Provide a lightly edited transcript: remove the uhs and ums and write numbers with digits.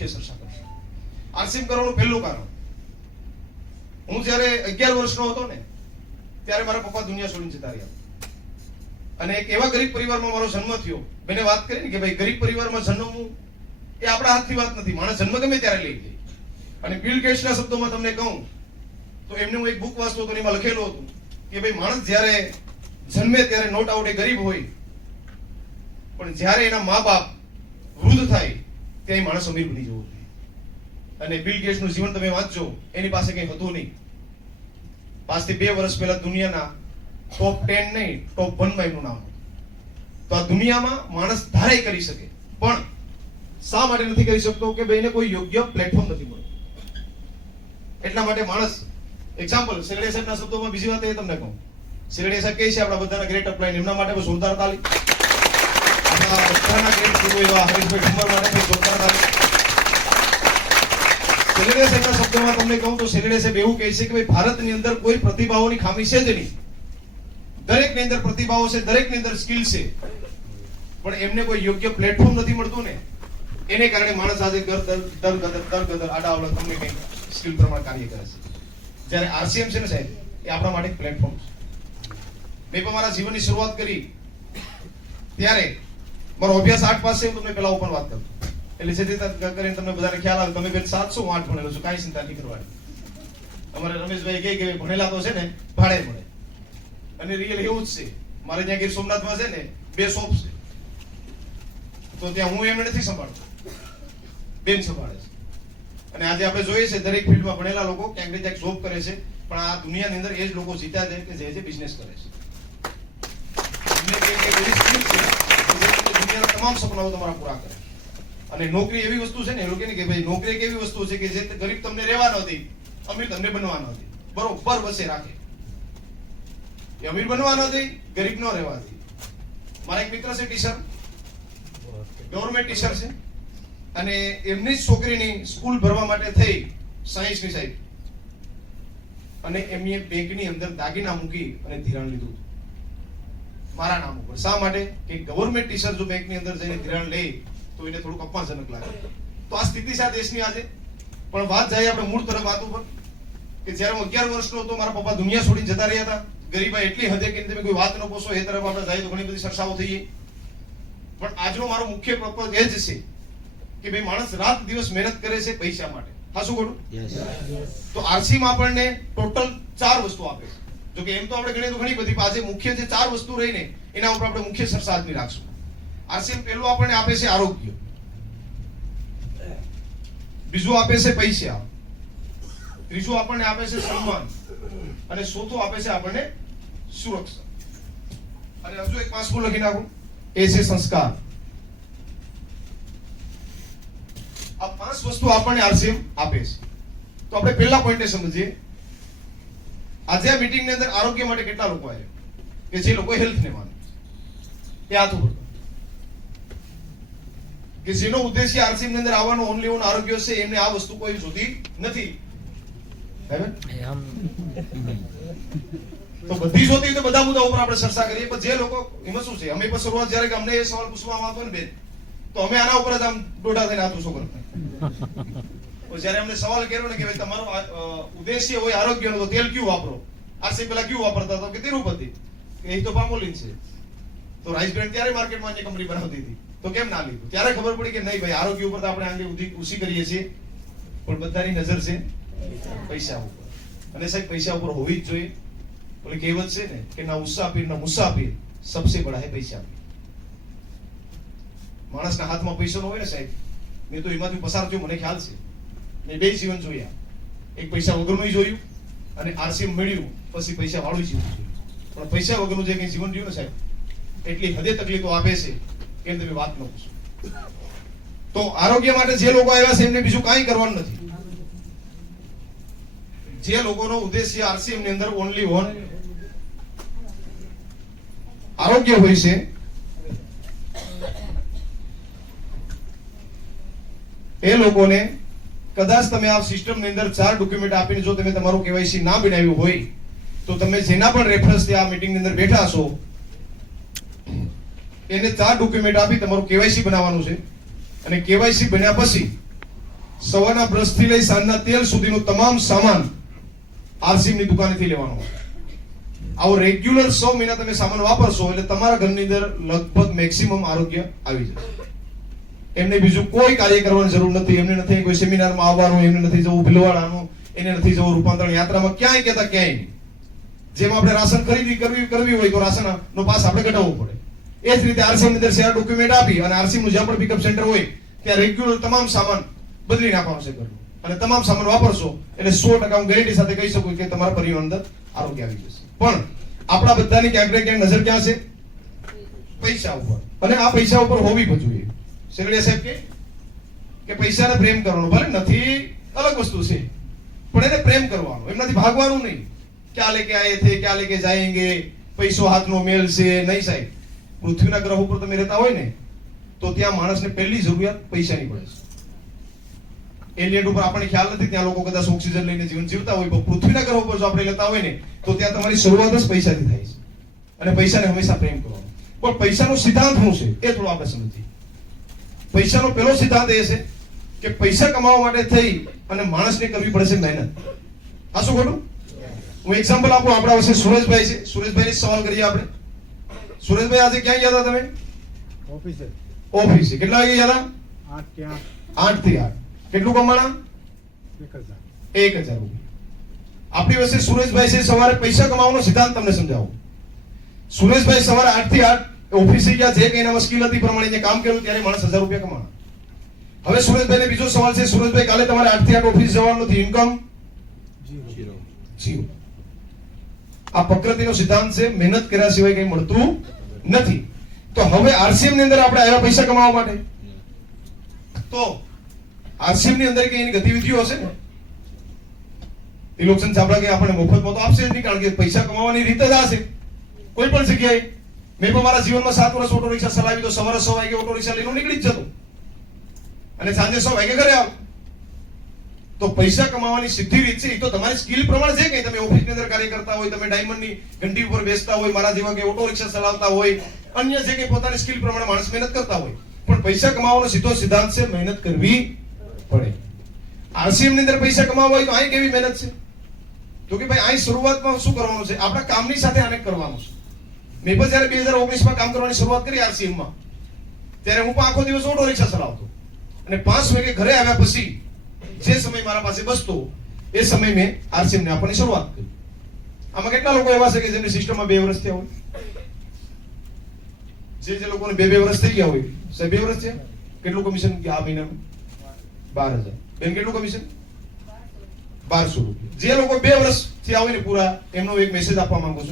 મુખ્ય ચર્ચા કરશું. આરસીએમ કરવાનું પહેલું કારણ, હું જ્યારે 11 વર્ષનો હતો ને ત્યારે મારા પપ્પા દુનિયા છોડીને જતા રહ્યા અને એક એવા ગરીબ પરિવારમાં મારો જન્મ થયો. મેં વાત કરી ને કે ભાઈ ગરીબ પરિવારમાં જન્મવું એ આપણા હાથની વાત નથી. માણસ જન્મ ગમે ત્યારે લઈ લે. અને બિલ ગેટ્સના શબ્દોમાં તમને કહું તો એમને હું એક બુક વાંચતો હતો, એમાં લખેલું હતું કે ભાઈ માણસ જ્યારે જન્મે ત્યારે નો ડાઉટ એ ગરીબ હોય, પણ જ્યારે એના મા બાપ વૃદ્ધ થાય ત્યારે માણસ અમીર બની જવું જોઈએ. અને બિલ ગેટ્સનું જીવન તમે વાંચજો, એની પાસે કંઈ હતું નહીં. 5 થી 2 વર્ષ પહેલા દુનિયાના ટોપ 10 નહીં ટોપ 1 માં એમનું નામ હતું. તો આ દુનિયામાં માણસ ધારે કરી શકે, પણ શા માટે નથી કરી શકતો? કે ભાઈ એને કોઈ યોગ્ય પ્લેટફોર્મ નથી મળતું. એટલા માટે માણસ, એક્ઝામ્પલ સેલડે સાહેબના શબ્દોમાં બીજી વાત એ તમને કહું, સેલડે સાહેબ કહે છે આપણા બધાના ગ્રેટ અપલાઈન, એમના માટે જોરદાર તાલી. આપણા બધાના ગ્રેટ ગુરુ એવા હરીશભાઈ ઠુમર માટે જોરદાર તાલી. સેલડે સાહેબના શબ્દોમાં તમને કહું તો સેલડે સાહેબ એવું કહે છે કે ભાઈ ભારતની અંદર કોઈ પ્રતિભાઓની ખામી છે જ નહીં. દરેકની અંદર પ્રતિભાઓ છે, દરેકની અંદર સ્કિલ છે, પણ એમને કોઈ યોગ્ય પ્લેટફોર્મ નથી મળતું ને એને કારણે માણસ આજે દર ગદર આડાઅવળા તમને કંઈક સ્કિલ પ્રમાણે કાર્ય કરે છે. જ્યારે આરસીએમ છે ને સાહેબ, એ આપણા માટે એક પ્લેટફોર્મ છે. મેં પણ મારા જીવનની શરૂઆત કરી ત્યારે મારો અભ્યાસ 8 પાસ છે. હું તમને પેલા ઓપન વાત કરું એટલે જેથી કરીને તમને બધાને ખ્યાલ આવે. તમે બેન 700 હું 8 ભણેલો છું, કાંઈ ચિંતા નહીં કરવાની. અમારે રમેશભાઈ કહે કે ભણેલા તો છે ને ભાડે મળે, અને રિયલ એવું જ છે. મારે ત્યાં ગીર સોમનાથમાં છે ને 2 શોપ છે, તો ત્યાં હું એમને નથી સંભાળતો, બેન સંભાળે છે. અને આજે આપણે જોઈએ છે દરેક ફિલ્ડમાં ભણેલા લોકો ક્યાંક ને ક્યાંક જોબ કરે છે, પણ આ દુનિયાની અંદર એ જ લોકો જીત્યા છે કે જે બિઝનેસ કરે છે. દુનિયાના તમામ સપનાઓ તમારા પૂરા કરે. અને નોકરી એવી વસ્તુ છે ને, એ લોકો કે ભાઈ નોકરી એક એવી વસ્તુ છે કે જે ગરીબ તમને રહેવા નથી, અમીર તમને બનવા નથી, બરોબર વચ્ચે રાખે. એ અમીર બનવા નથી, ગરીબ ન રહેવા દે. મારા એક મિત્ર છે ટીચર, ગવર્મેન્ટ ટીચર છે, અને એમની જ છોકરીની સ્કૂલ ભરવા માટે થઈ સાયન્સની સાહેબ, અને એમની બેંકની અંદર દાગીના મૂકી અને ધિરાણ લીધું મારા નામ ઉપર. શા માટે? કે ગવર્મેન્ટ ટીચર જો બેંકની અંદર જઈને ધિરાણ લે તો એને થોડુંક અપમાનજનક લાગે. તો આ સ્થિતિ છે દેશની આજે. પણ વાત જાય આપણે મૂળ તરફ વાત ઉપર, કે જ્યારે હું 11 વર્ષનો હતો મારા પપ્પા દુનિયા છોડીને જતા રહ્યા હતા. ગરીબાઈ એટલી હદે કે તમે કોઈ વાત ન પૂછો, એ તરફ આપણે જાય તો ઘણી બધી ચર્ચાઓ થઈ. પણ આજનો મારો મુખ્ય પર્પઝ એ જ છે કે ભાઈ માણસ રાત દિવસ મહેનત કરે છે પૈસા માટે. હા, શું ખોટું? તો આરસીમાં આપણને ટોટલ 4 વસ્તુ આપે છે. જો કે એમ તો આપણે ગણીએ તો ઘણી બધી, આજે મુખ્ય જે 4 વસ્તુ રહીને એના ઉપર આપણે મુખ્ય ચર્ચા આજની રાખશું. આરસીએમ પહેલું આપણને આપે છે આરોગ્ય, બીજું આપે છે પૈસા, ત્રીજું આપણને આપે છે સન્માન, અને ચોથું આપે છે આપણને સુરક્ષા. અને હજુ એક 5મું લખી નાખું, એ છે સંસ્કાર. આ 5 વસ્તુ આપણને આરસીએમ આપે છે. તો આપણે પહેલા પોઈન્ટને સમજીએ. આજે આ મીટિંગની અંદર આરોગ્ય માટે કેટલા લોકો આવ્યા કે જે લોકો હેલ્થને માને છે? એ હાથ ઉપર કે જેનો ઉદ્દેશ્ય આરસીએમ ની અંદર આવવાનો ઓનલી ઓન આરોગ્ય છે, એમને આ વસ્તુ કોઈ જોતી નથી. તો બધી જોતી તો બધા મુદ્દા ઉપર આપણે ચર્ચા કરીએ. પણ જે લોકો, એમાં શું છે, અમે પણ શરૂઆત જ્યારે કે અમને એ સવાલ પૂછવામાં આવતો ને બેન, તો અમે આના ઉપર જ આમ દોઢા થઈને હાથ ઊંચો કરતા. જ્યારે અમને સવાલ કર્યો ને કે ભાઈ તમારો ઉદ્દેશ્ય હોય આરોગ્યનો તો તેલ ક્યું વાપરો? આરસી પેલા ક્યું વાપરતા હતા? કે તિરુપતિ. એ તો પામોલિન છે. તો રાઈસ બ્રેન્ડ ત્યારે માર્કેટમાં જે કંપની બનાવતી હતી, તો કેમ ના લીધું? ત્યારે ખબર પડી કે નહીં ભાઈ, આરોગ્ય ઉપર તો આપણે આંગળી ઊંચી કરીએ છીએ, પણ બધાની નજર છે પૈસા ઉપર. અને સાહેબ પૈસા ઉપર હોવી જ જોઈએ. ઓલી કહેવત છે ને કે ના ઉસાફિર ના મુસાફિર સબસે બડા હે પૈસા. માણસના હાથમાં પૈસો ન હોય ને સાહેબ, મેં તો એમાંથી પસાર થયો, મને ખ્યાલ છે. મેં 2 જીવન જોયા. એક પૈસા વગરનું જોયું, અને આરસીએમ મળ્યું પછી પૈસા વાળું જીવન જોયું. પણ પૈસા વગરનું જે કંઈ જીવન રહ્યું ને સાહેબ, એટલી હદે તકલીફો આપે છે કે તમે વાત ન પૂછો. તો આરોગ્ય માટે જે લોકો આવ્યા છે એમને બીજું કાંઈ કરવાનું નથી. જે લોકોનો ઉદ્દેશ્ય આરસીએમ ની અંદર ઓનલી ઓન આરોગ્ય હોય છે, એ લોકોને કદાચ તમે આ સિસ્ટમ ની અંદર 4 ડોક્યુમેન્ટ આપીને જો તમે તમારું કેવાયસી ના બનાવ્યું હોય, તો તમે જેના પણ રેફરન્સ થી આ મીટિંગ ની અંદર બેઠા છો એને 4 ડોક્યુમેન્ટ આપી તમારું કેવાયસી બનાવવાનું છે. અને કેવાયસી બન્યા પછી સવારના બ્રશથી લઈ સાંજના તેલ સુધીનો તમામ સામાન આરસીએમ ની દુકાનેથી લેવાનો હોય. આવો રેગ્યુલર 100 મહિના તમે સામાન વાપરશો એટલે તમારા ઘરની અંદર લગભગ મેક્સિમમ આરોગ્ય આવી જશે. એમને બીજું કોઈ કાર્ય કરવાની જરૂર નથી. એમને નથી કોઈ સેમિનારમાં આવવાનું, એમને નથી જવું ભીલવાડાનું, એને નથી જવું રૂપાંતરણ યાત્રામાં, ક્યાંય કહેતા ક્યાંય નહીં. જેમ આપણે રાશન ખરીદી કરવી હોય તો રાશનનો પાસ આપણે કઢાવવો પડે. એ જ રીતે આરસીએમ ની અંદર શેર ડોક્યુમેન્ટ આપી અને આરસીએમ નું જ્યાં પણ પિકઅપ સેન્ટર હોય ત્યાં રેગ્યુલર તમામ સામાન બદલી નાખવાનો છે ઘરનો. અને તમામ સામાન વાપરશો એટલે 100% હું ગેરંટી સાથે કહી શકું કે તમારા પરિવાર અંદર આરોગ્ય આવી જશે. પણ આપણા બધાની ક્યાંક ને ક્યાંક નજર ક્યાં છે? પૈસા ઉપર. અને આ પૈસા ઉપર હોવી પણ જોઈએ. સેલડિયા સાહેબ કે પૈસાને પ્રેમ કરવાનો, ભલે નથી અલગ વસ્તુ છે, પણ એને પ્રેમ કરવાનો, એમનાથી ભાગવાનું નહીં. ક્યાં લેકે આયે થે, ક્યાં લેકે જાયેંગે, પૈસો હાથનો મેલ છે નહીં સાહેબ. પૃથ્વીના ગ્રહ ઉપર તમે રહેતા હોય ને તો ત્યાં માણસને પહેલી જરૂરિયાત પૈસાની પડે છે. એલિયન ઉપર આપણને ખ્યાલ નથી, ત્યાં લોકો કદાચ ઓક્સિજન લઈને જીવન જીવતા હોય, પણ પૃથ્વીના ગ્રહ ઉપર જો આપણે લેતા હોય ને તો ત્યાં તમારી શરૂઆત જ પૈસાથી થાય છે. અને પૈસાને હંમેશા પ્રેમ કરવાનો. પણ પૈસાનો સિદ્ધાંત શું છે એ થોડું આપણે સમજીએ. પૈસાનો પહેલો સિદ્ધાંત એ છે કે પૈસા કમાવા માટે થઈ અને માણસને કરવી પડે છે મહેનત. આ શું ખોટું? હું એક્ઝામ્પલ આપું. આપણા પાસે સુરેશભાઈ છે. સુરેશભાઈને સવાલ કરીએ આપણે. સુરેશભાઈ આજે ક્યાં ગયા હતા તમે? ઓફિસે. કેટલા વાગે ગયા હતા? 8 થી 8. કેટલું કમાણા? 1000 રૂપિયા. આપણી પાસે સુરેશભાઈ છે. સવારે પૈસા કમાવાનો સિદ્ધાંત તમને સમજાવું. સુરેશભાઈ સવારે 8 થી 8 ઓફિસે ગયા, જે કઈ એનામાં સ્કિલ હતી પ્રમાણે કામ કર્યું ત્યારે માણસ 1000 રૂપિયા કમાણા. હવે સુરેશભાઈને બીજો સવાલ છે. સુરેશભાઈ કાલે તમારે 8 થી 8 ઓફિસ જવાનું નથી, ઇન્કમ ઝીરો. આ પ્રકૃતિનો સિદ્ધાંત છે. મહેનત કર્યા સિવાય કઈ મળતું નથી. તો હવે આરસીએમ ની અંદર આપણે આવ્યા પૈસા કમાવા માટે, તો આરસીએમ ની અંદર કઈ એની ગતિવિધિઓ હશે ને. ઇલોક્શન ચાપડા કે આપણે મફતમાં તો આપશે જ નહીં, કારણ કે પૈસા કમાવાની રીત જ આ છે. કોઈ પણ જગ્યાએ મેં પણ મારા જીવનમાં 7 વર્ષ ઓટો રિક્ષા ચલાવી, તો સવારે 6 વાગે ઓટો રિક્ષા લઈને નીકળી જ જતો અને સાંજે 6 વાગે ઘરે આવ. તો પૈસા કમાવાની સીધી રીત છે. એ તો તમારી સ્કિલ પ્રમાણે છે કે તમે ઓફિસની અંદર કાર્ય કરતા હોય, તમે ડાયમંડની ઘંટી ઉપર બેસતા હોય, મારા જેવા કે ઓટો રિક્ષા ચલાવતા હોય, અન્ય જે કે પોતાની સ્કિલ પ્રમાણે માણસ મહેનત કરતા હોય. પણ પૈસા કમાવાનો સીધો સિદ્ધાંત છે મહેનત કરવી પડે. આરસીએમ ની અંદર પૈસા કમાવા હોય તો અહીં કેવી મહેનત છે? તો કે ભાઈ અહીં શરૂઆતમાં શું કરવાનું છે? આપણા કામની સાથે આને કરવાનું છે. મેં પણ જયારે 2019 માં કામ કરવાની શરૂઆત કરી આરસીએમ માં, ત્યારે હું પણ આખો દિવસ ઓટો રિક્ષા ચલાવતો અને 5 વાગે ઘરે આવ્યા પછી જે સમય મારા પાસે બચતો એ સમય મેં આરસીએમ ને આપવાની શરૂઆત કરી. આમાં કેટલા લોકો એવા છે કે જેમની સિસ્ટમમાં 2 વર્ષ થયા હોય? જે લોકોને 2 વર્ષ થઈ ગયા હોય, સાહેબ 2 વર્ષ થયા, કેટલું કમિશન આ મહિનાનું? 12000. બેન કેટલું કમિશન? 1200 રૂપિયા. જે લોકો 2 વર્ષ થયા હોય ને પૂરા, એમનો એક મેસેજ આપવા માંગુ છું.